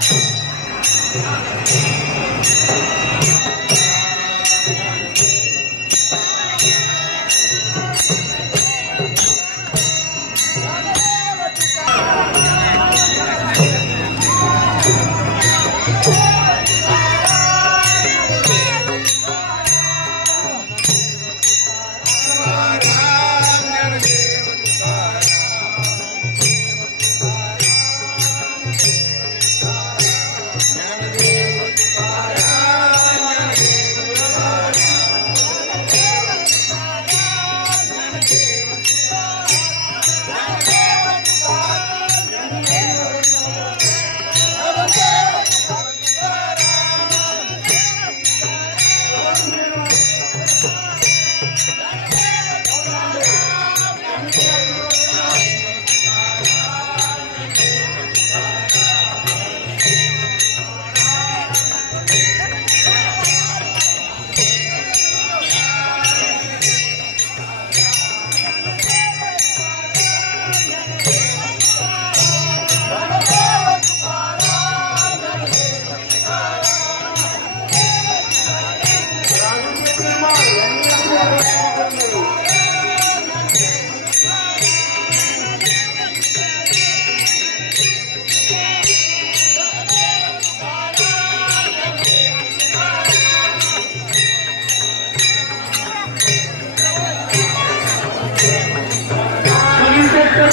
Thank you.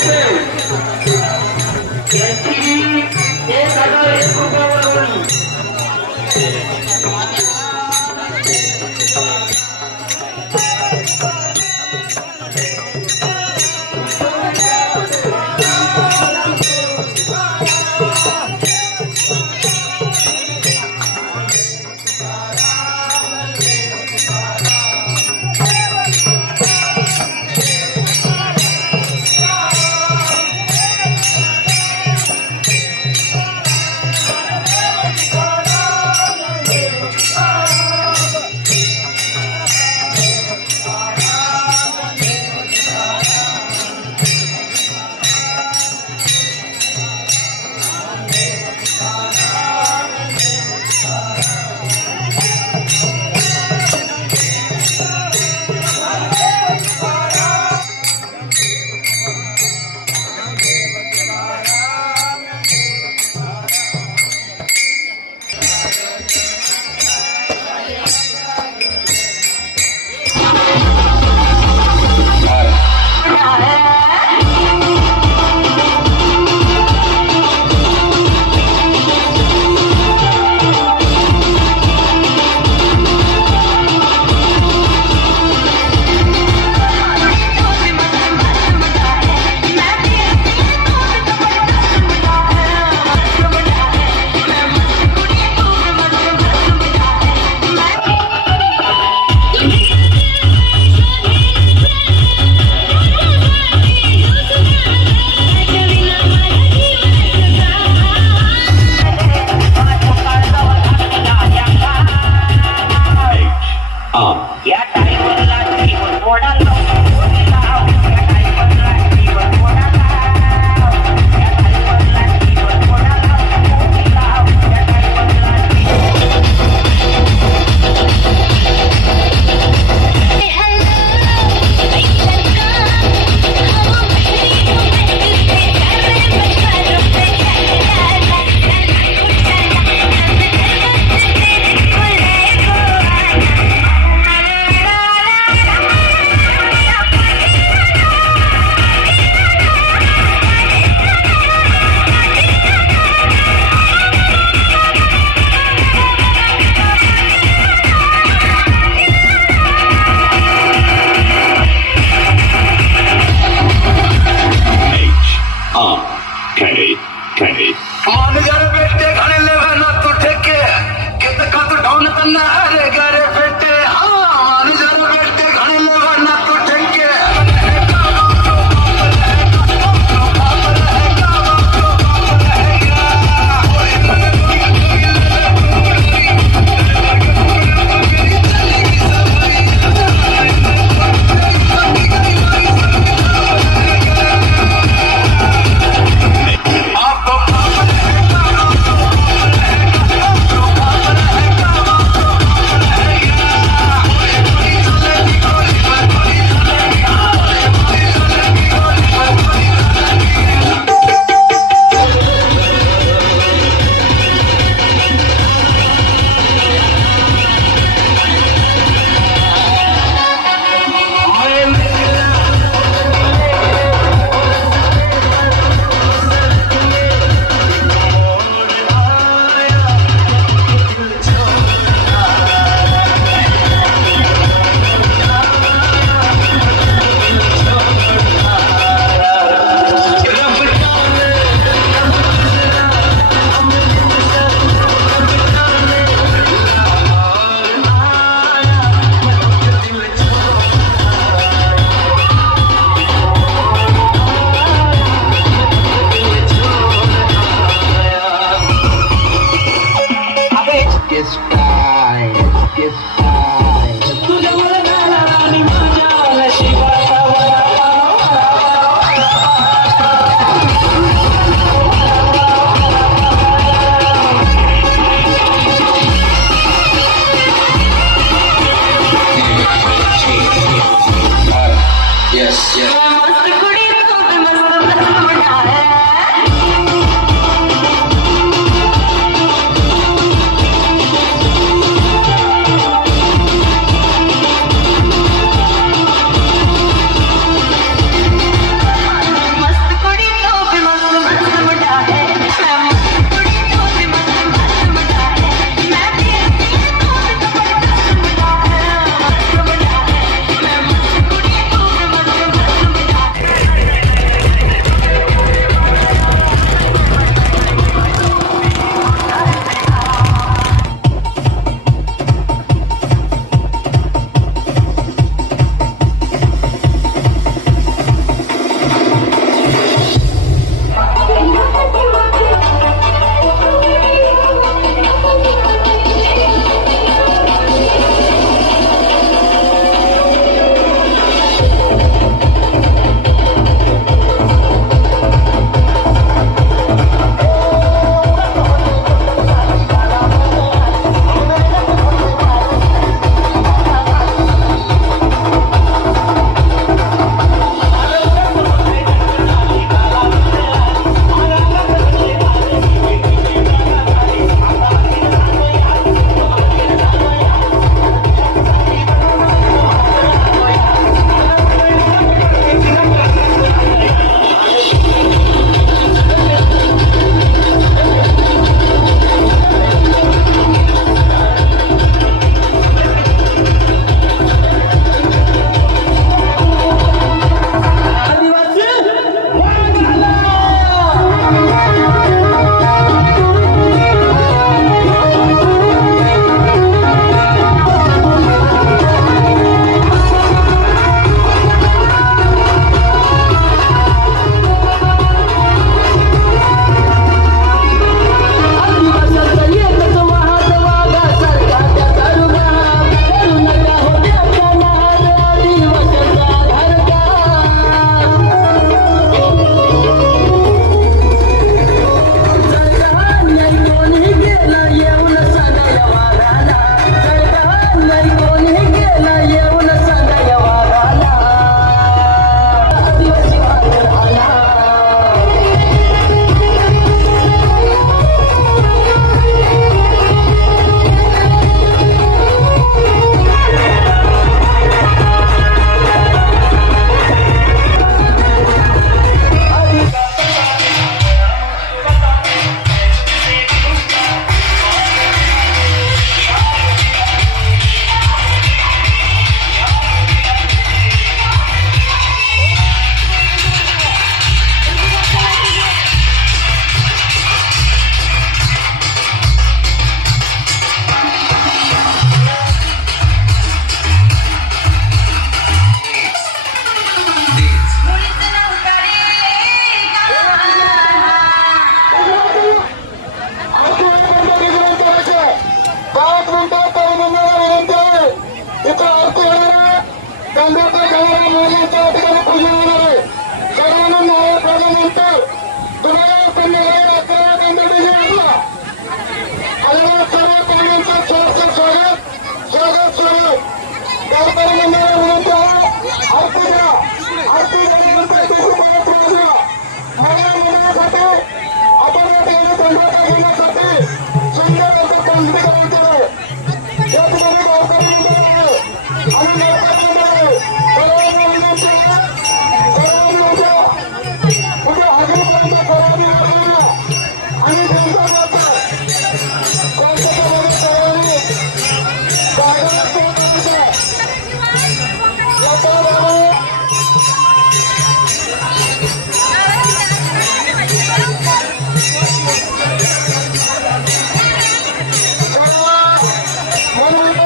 Thank you. I'm not.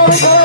go, go.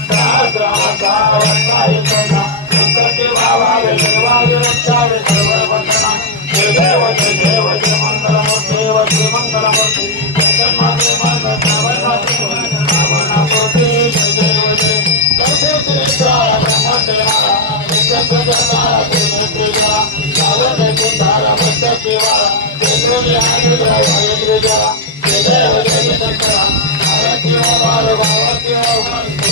मंगलम दे मंगळमती मंगार मंगला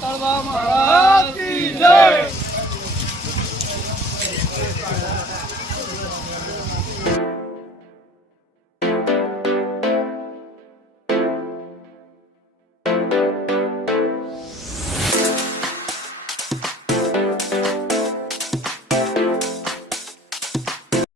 તળવા મહારાજ જય